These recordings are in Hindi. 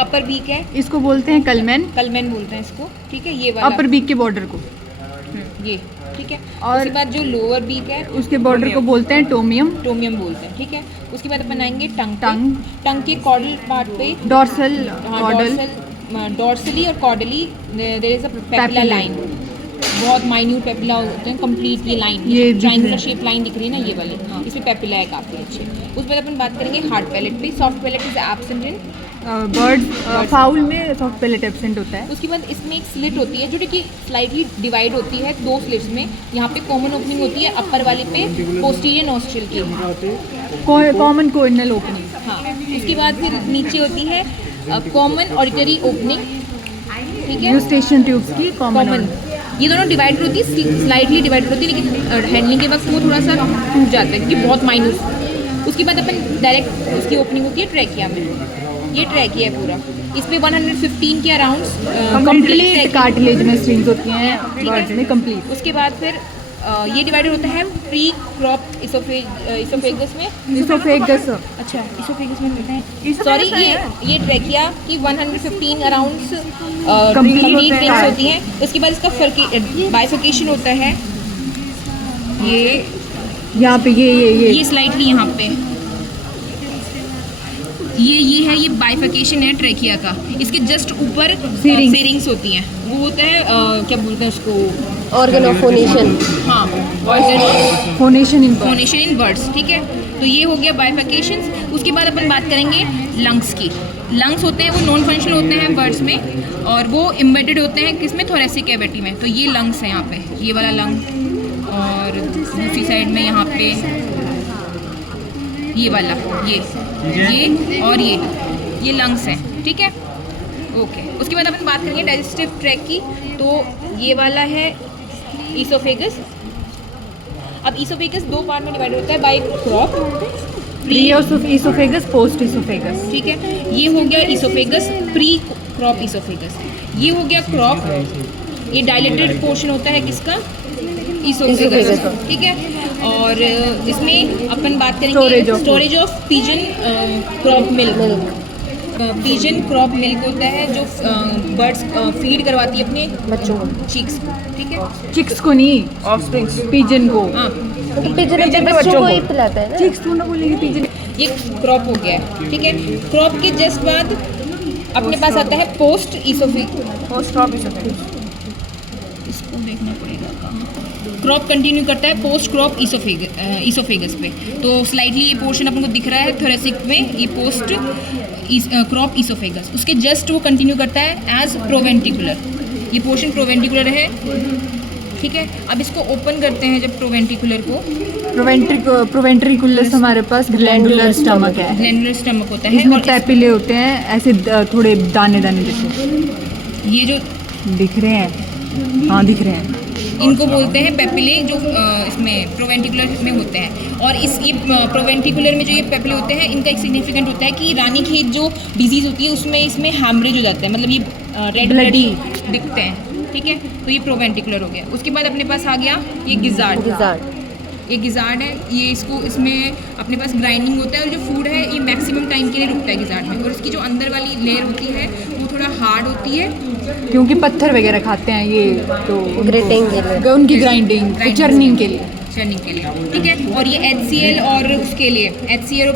अपर बीक है, इसको बोलते हैं कलमेन। कलमेन बोलते हैं इसको, ठीक है। ये वाला अपर बीक के बॉर्डर को, ये ठीक है। और उसके बाद जो लोअर बीक है उसके बॉर्डर को बोलते हैं टोमियम। टोमियम बोलते हैं, ठीक है। उसके बाद अपन आएंगे टंग टंग। टंग के कॉर्डल पार्ट पे, डॉर्सल कॉर्डल, डॉर्सली और caudally there is a papilla line, बहुत माइन्यूट पेपिला होते हैं, कंप्लीट ये लाइन, ये ट्रायंगुलर शेप लाइन दिख रही है ना, ये वाली, इसमें पेपिला है काफ़ी अच्छे। उसके बाद अपन बात करेंगे हार्ड पैलेट पे। Soft palate is absent in bird foul में सॉफ्ट पैलेट एब्सेंट होता है। उसके बाद इसमें एक स्लिट होती है जो कि स्लाइटली डिवाइड होती है दो स्लिट्स में। यहाँ पे कॉमन ओपनिंग होती है अपर वाले पे पोस्टीरियर नॉस्ट्रिल की, कॉमन कोइनल ओपनिंग। हाँ। उसके बाद फिर नीचे होती है कॉमन ऑडिटरी ओपनिंग, ठीक है। यूस्टेशन ट्यूब्स की कॉमन, ये दोनों डिवाइड होती है, स्लाइटली डिवाइड होती है, लेकिन हैंडलिंग के वक्त वो थोड़ा सा टूट जाता है क्योंकि बहुत माइन्यूट। उसके बाद अपन डायरेक्ट उसकी ओपनिंग होती है ट्रैकिया में। ये ट्रैकिया है पूरा, इस पे 115 के अराउंड कंप्लीट कार्टिलेज में स्ट्रिंग्स होती हैं बर्ड्स में, कंप्लीट। उसके बाद फिर ये डिवाइडेड होता है प्री क्रॉप इसोफेगस में। इसोफेगस, अच्छा, इसोफेगस में मिलते हैं, सॉरी। ये ट्रैकिया की 115 अराउंड कंप्लीट रिंग्स होती हैं। उसके बाद इसका बाइफिकेशन होता है, ये यहाँ पे ये स्लाइटली यहाँ पे ये है, ये बाइफिकेशन है ट्रैकिया का। इसके जस्ट ऊपर फेरिंग्स होती हैं, वो होता है क्या बोलते हैं उसको, ऑर्गन ऑफ फोनेशन। हाँ, ऑर्गन फोनेशन इन बर्ड्स, ठीक है। तो ये हो गया बाइफिकेशंस। उसके बाद अपन बात करेंगे लंग्स की। लंग्स होते हैं वो नॉन फंक्शनल होते हैं बर्ड्स में, और वो एम्बेडेड होते हैं किसमें, थोरेसिक कैविटी में। तो ये लंग्स है यहाँ पे, ये वाला लंग, और दूसरी साइड में यहाँ पे ये वाला, ये और ये लंग्स हैं, ठीक है। ओके। उसके बाद अपन बात करेंगे डाइजेस्टिव ट्रैक की। तो ये वाला है ईसोफेगस। अब ईसोफेगस दो पार्ट में डिवाइड होता है by crop, pre oesophagus, post oesophagus, ठीक है। ये हो गया ईसोफेगस, प्री क्रॉप ईसोफेगस। ये हो गया क्रॉप, ये डायलेटेड पोर्शन होता है किसका, ईसोफेगस, ठीक है। और इसमें अपन बात करेंगे storage of pigeon crop milk. Pigeon crop milk होता है जो बर्ड्स फीड करवाती है अपने बच्चों को, चिक्स को, ठीक है। चिक्स को नहीं, ऑफस्प्रिंग्स, पिजन को। हाँ, तो पिजन बच्चों को ही पिलाता है ना। चिक्स तो ना बोलेंगे, पिजन। ये क्रॉप हो गया है, ठीक है। क्रॉप के जस्ट बाद अपने पास आता है पोस्ट क्रॉप ईसोफेगस। इसको देखना पड़ेगा कहाँ। क्रॉप कंटिन्यू करता है पोस्ट क्रॉप ईसोफेगस पे। तो स्लाइटली ये पोर्शन अपन को दिख रहा है थोरेसिक में, ये पोस्ट क्रॉप ईसोफेगस। उसके जस्ट वो कंटिन्यू करता है एज प्रोवेंटिकुलर, ये पोर्शन प्रोवेंटिकुलर है, ठीक है। अब इसको ओपन करते हैं जब प्रोवेंटिकुलर को, प्रोवेंट्रिकुलस हमारे पास ग्लैंडुलर स्टमक है, ग्लैंडुलर स्टमक होता है, इसमें पैपिले होते हैं ऐसे थोड़े दाने दाने जैसे, ये जो दिख रहे हैं, हाँ दिख रहे हैं, इनको बोलते हैं पेपिले, जो इसमें प्रोवेंटिकुलर में होते हैं। और ये प्रोवेंटिकुलर में जो ये पेपिले होते हैं, इनका एक सिग्निफिकेंट होता है कि रानीखेत जो डिजीज़ होती है उसमें इसमें हैमरेज हो जाता है, मतलब ये रेड ब्लडी दिखते हैं, ठीक है। तो ये प्रोवेंटिकुलर हो गया। उसके बाद अपने पास आ गया ये गिजार्ड। ये गिजार्ड है, ये इसमें अपने पास ग्राइंडिंग होता है, और जो फूड है ये मैक्सिमम टाइम के लिए रुकता है गिजार्ड में। और इसकी जो अंदर वाली लेयर होती है वो थोड़ा हार्ड होती है, क्योंकि पत्थर वगैरह खाते हैं ये, तो ग्रेटिंग के लिए, उनकी ग्राइंडिंग चर्निंग के लिए, ठीक है। और ये HCl और उसके लिए HCl और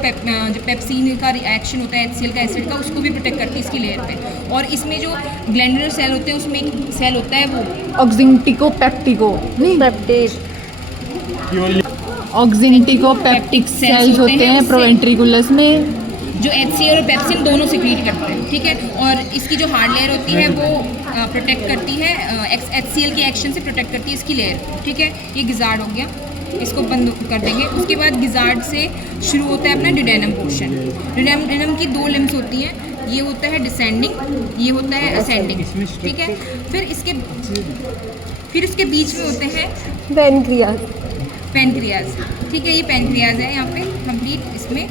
जो पेप्सिन का रिएक्शन होता है HCl का एसिड का, उसको भी प्रोटेक्ट करती है इसकी लेयर पे। और इसमें जो ग्लैंडुलर सेल होते हैं उसमें एक सेल होता है वो ऑक्सिनटिको पेप्टिक सेल्स होते हैं प्रोवेंट्रिकुलस में, जो HCl और पेप्सिन दोनों सिक्रीट करते हैं, ठीक है। और इसकी जो हार्ड लेयर होती है वो प्रोटेक्ट करती है, HCl के एक्शन से प्रोटेक्ट करती है इसकी लेयर, ठीक है। ये गिजार्ड हो गया, इसको बंद कर देंगे। उसके बाद गिजार्ड से शुरू होता है अपना डिडेनम पोर्शन। डिडेनम की दो लिम्स होती हैं, ये होता है डिसेंडिंग, ये होता है असेंडिंग, ठीक है। फिर इसके बीच में होते हैं पैनक्रियाज, ठीक है। ये पैनक्रियाज है यहाँ पे कंप्लीट, इसमें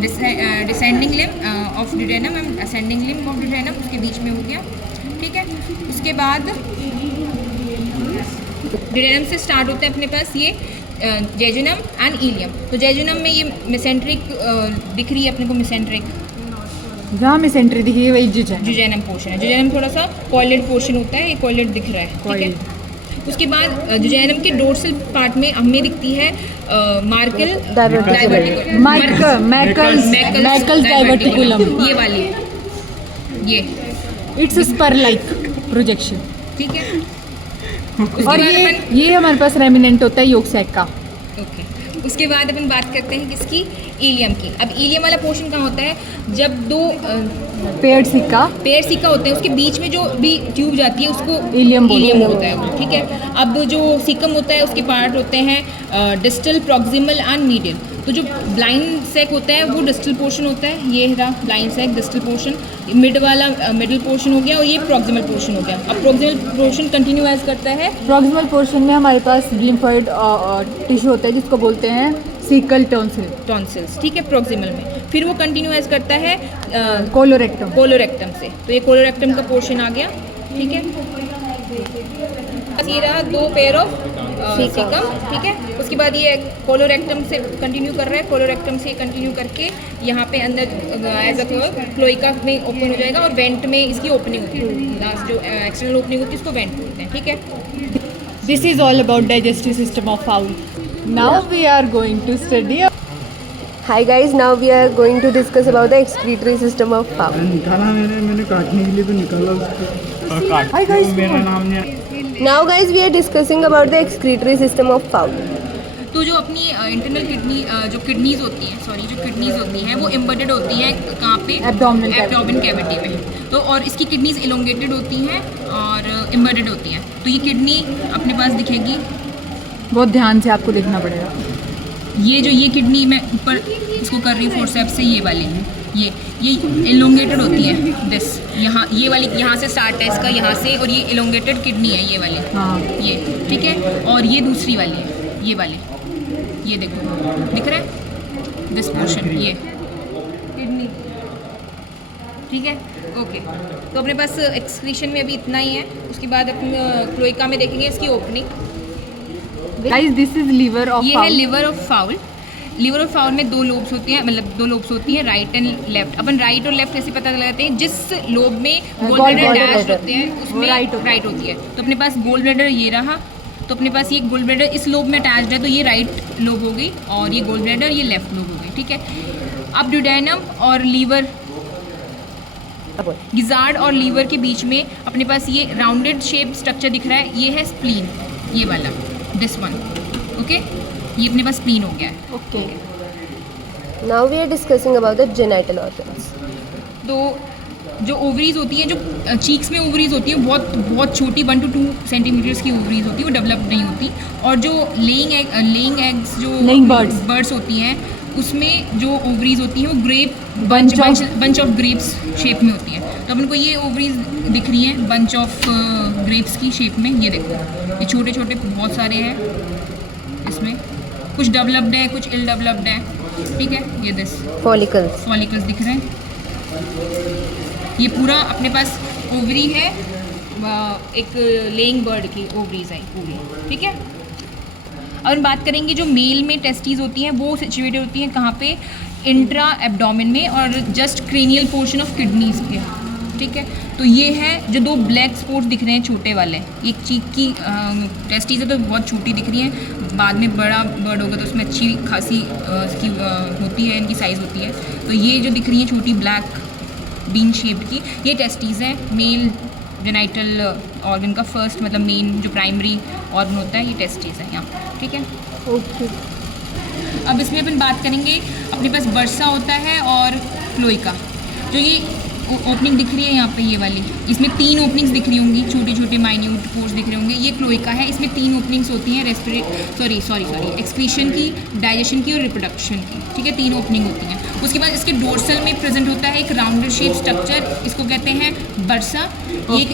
descending limb of duodenum and ascending limb of duodenum उसके बीच में हो गया, ठीक है। उसके बाद डिडेनम से स्टार्ट होते हैं अपने पास ये जेजुनम एंड इलियम। तो जेजुनम में ये मेसेंट्रिक दिख रही है अपने को, मेसेंट्रिक जहाँ में सेंट्री दिखी है वही जुजैनम। जुजैनम पोर्शन है। जुजैनम थोड़ा सा कॉइलेड पोर्शन होता है, ये कॉइलेड दिख रहा है, ठीक है। उसके बाद जुजैनम के डोर्सल पार्ट में हमें दिखती है मार्कल डाइवर्टिकुलम, मैकल्स डाइवर्टिकुलम, ये वाली, ये इट्स स्पर लाइक प्रोजेक्शन, ठीक है। और ये हमारे पास रेमिनेंट होता है योग सैक का। ओके, उसके बाद अपन बात करते हैं किसकी, इलियम की। अब इलियम वाला पोर्शन कहाँ होता है, जब दो पेड़ सिक्का होते हैं उसके बीच में जो भी ट्यूब जाती है उसको इलियम होता है वो, ठीक है। अब जो सीकम होता है उसके पार्ट होते हैं डिस्टल, प्रॉक्सिमल एंड मीडियल। तो जो ब्लाइंड सेक होता है वो डिस्टल पोर्शन होता है, ये रहा ब्लाइंड सेक डिस्टल पोर्शन। मिड वाला मिडिल पोर्शन हो गया और ये प्रॉक्सिमल पोर्शन हो गया। अब प्रॉक्सिमल पोर्शन कंटिन्यू एज करता है, प्रॉक्सिमल पोर्शन में हमारे पास लिम्फोइड टिश्यू होता है जिसको बोलते हैं सीकल टॉन्सिल्स, ठीक है, प्रॉक्सिमल में। फिर वो कंटिन्यू एज करता है कोलोरेक्टम से, तो ये कोलोरेक्टम का पोर्शन आ गया, ठीक है। ये रहा दो पेयर ऑफ सीकम, ठीक है। उसके बाद ये कोलोरेक्टम से कंटिन्यू कर रहा है, कोलोरेक्टम से कंटिन्यू करके यहाँ पे अंदर एज अ क्लोइका में ओपन हो जाएगा और वेंट में इसकी ओपनिंग होती है, लास्ट जो एक्सटर्नल ओपनिंग होती है उसको वेंट बोलते हैं, ठीक है। This is all about digestive system of fowl. Now we are going to study. Hi guys, now we are going to discuss about the excretory system of fowl. निकाला मैंने काटने के लिए तो निकाला उसको। Hi guys, मेरा नाम नहीं। Now guys, we are discussing about the excretory system of fowl. तो जो अपनी इंटरनल किडनी जो किडनीज होती हैं, जो किडनीज होती हैं वो एम्बेडेड होती हैं कहाँ पे, एब्डोमेन कैविटी में। तो और इसकी किडनीज इलोंगेटेड होती हैं और एम्बेडेड होती हैं। तो ये किडनी अपने पास दिखेगी, बहुत ध्यान से आपको देखना पड़ेगा। ये किडनी मैं ऊपर इसको कर रही हूँ फोर्सेप्स से, ये वाली ये इलोंगेटेड होती है, दिस यहाँ ये वाली यहाँ से स्टार्ट है इसका, यहाँ से, और ये इलोंगेटेड किडनी है ये वाली, हाँ ये, ठीक है। और ये दूसरी वाली है, ये वाली, ये देखो दिख रहा है, दिस पोर्शन, ये किडनी, ठीक है। ओके, तो अपने पास एक्सक्रीशन में अभी इतना ही है। उसके बाद अपन क्लोइका में देखेंगे इसकी opening. Guys, this is liver of ये है liver of foul. Liver of foul में दो लोब्स होती हैं, मतलब दो लोब्स होती हैं, right and left. Upon right और लेफ्ट कैसे पता लगाते हैं, जिस लोब में गोल ब्लैडर डैश होते हैं उसमें राइट होती है। तो अपने पास गोल ब्लैडर ये रहा, तो अपने पास ये गोल ब्लैडर इस लोब में अटैच्ड है, तो ये राइट लोब हो गई, और ये गोल ब्लैडर ये लेफ्ट लोब हो गई, ठीक है। अब ड्यूडेनम और लीवर, गिजार्ड और लीवर के बीच में अपने पास ये राउंडेड शेप स्ट्रक्चर दिख रहा है, ये है स्प्लीन, ये वाला, दिस वन, ओके। ये अपने पास स्प्लीन हो गया है, okay. Now we are discussing about the genital organs. तो जो ओवरीज होती हैं, जो चीक्स में ओवरीज होती हैं, बहुत छोटी 1 to 2 सेंटीमीटर्स की ओवरीज होती है, वो डेवलप नहीं होती। और जो लेइंग एग्स जो बर्ड्स होती हैं, उसमें जो ओवरीज होती हैं वो बंच ऑफ ग्रेप्स शेप में होती है। तो अपन को ये ओवरीज दिख रही हैं बंच ऑफ ग्रेप्स की शेप में, ये देखो, ये छोटे छोटे बहुत सारे हैं, इसमें कुछ डेवलप्ड है, कुछ इल डेवलप्ड है, ठीक है। ये दिस फॉलिकल्स दिख रहे हैं, ये पूरा अपने पास ओवरी है, एक लेइंग बर्ड की ओवरीज है पूरी, ठीक है। अब हम बात करेंगे जो मेल में टेस्टीज होती हैं वो सिचुएटेड होती हैं कहाँ पे, इंट्रा एब्डोमेन में और just cranial portion of kidneys के, ठीक है। तो ये है जो दो ब्लैक स्पॉट्स दिख रहे हैं छोटे वाले, एक चीक की टेस्टीज है तो बहुत छोटी दिख रही है, बाद में बड़ा बर्ड होगा तो उसमें अच्छी खासी इसकी होती है, इनकी साइज़ होती है। तो ये जो दिख रही है छोटी ब्लैक बीन शेप्ड की, ये टेस्टीज हैं, मेल जेनाइटल ऑर्गन का फर्स्ट, मतलब मेन जो प्राइमरी ऑर्गन होता है, ये टेस्टीज है यहाँ, ठीक है, ओके। अब इसमें अपन बात करेंगे, अपने पास बर्सा होता है और क्लोइका। जो ये ओपनिंग दिख रही है यहाँ पे, ये वाली, इसमें 3 ओपनिंग्स दिख रही होंगी, छोटे छोटे माइन्यूट पोर्स दिख रहे होंगे, ये क्लोइका है। इसमें 3 ओपनिंग्स होती हैं, एक्सक्रीशन की, डाइजेशन की और रिप्रोडक्शन की, ठीक है, 3 ओपनिंग होती हैं। उसके बाद इसके डोर्सल में प्रेजेंट होता है एक राउंडेड शेप स्ट्रक्चर, इसको कहते हैं बर्सा। ये एक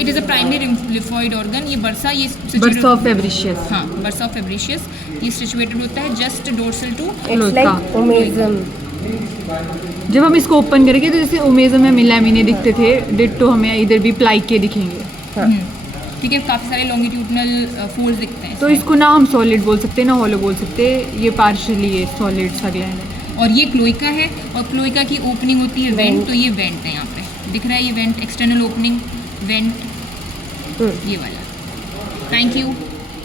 it is a primary lymphoid organ. ये बर्सा, ये बर्सा ऑफ फेब्रिशियस, हाँ, बर्सा ऑफ फेब्रिशियस, ये सिचुएटेड होता है जस्ट डोर्सल टू ओमेजम। जब हम इसको ओपन करेंगे तो जैसे ओमेजम में लैमिने दिखते थे, डिट्टो हमें इधर भी प्लाइके दिखेंगे। ठीक है, काफ़ी सारे लॉन्गिट्यूडनल फोल्ड्स दिखते हैं तो इसको ना हम सॉलिड बोल सकते हैं ना हॉलो बोल सकते हैं, ये पार्शली ये सॉलिड सा ग्लैंड है। और ये क्लोइका है, और क्लोइका की ओपनिंग होती है वेंट, तो ये वेंट है यहाँ पे दिख रहा है, ये वेंट, एक्सटर्नल ओपनिंग वेंट, ये वाला। Thank you.